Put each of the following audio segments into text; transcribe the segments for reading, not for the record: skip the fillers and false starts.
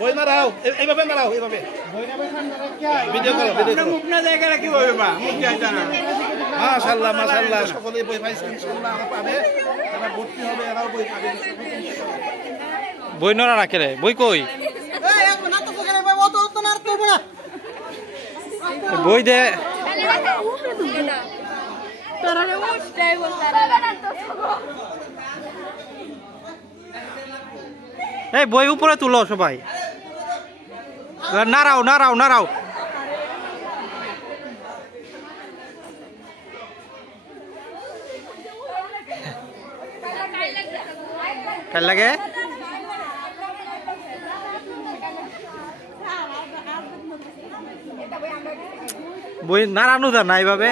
বই মারাও এইভাবে মারাও এইভাবে ভিডিও করো ভিডিও করো মুখ না জায়গা কি হবে মা মুখ জায়গা না মাশাআল্লাহ মাশাআল্লাহ সকলে বই পাইছে ইনশাআল্লাহ আমরা পাবে তারা ভর্তি হবে এরাও বই পাবে বই নড়া রাখে রে বই কই এই এক না তো করে বই অত অত না করব না বই দে তোরা রে উঠটাই বলতারা না তো এই বই উপরে তুলো সবাই নাড়াও নাড়াও নাড়াও কাল লাগে বই নাড়ানো যা না এইভাবে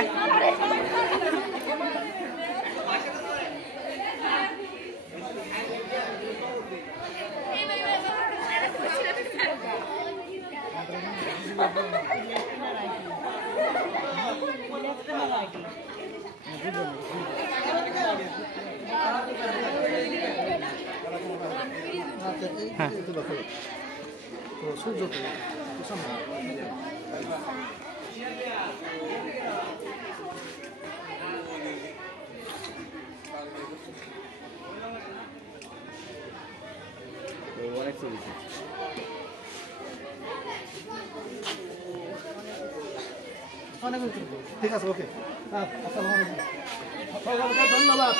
ঠিক আছে ওকে আসসালামু আলাইকুম ধন্যবাদ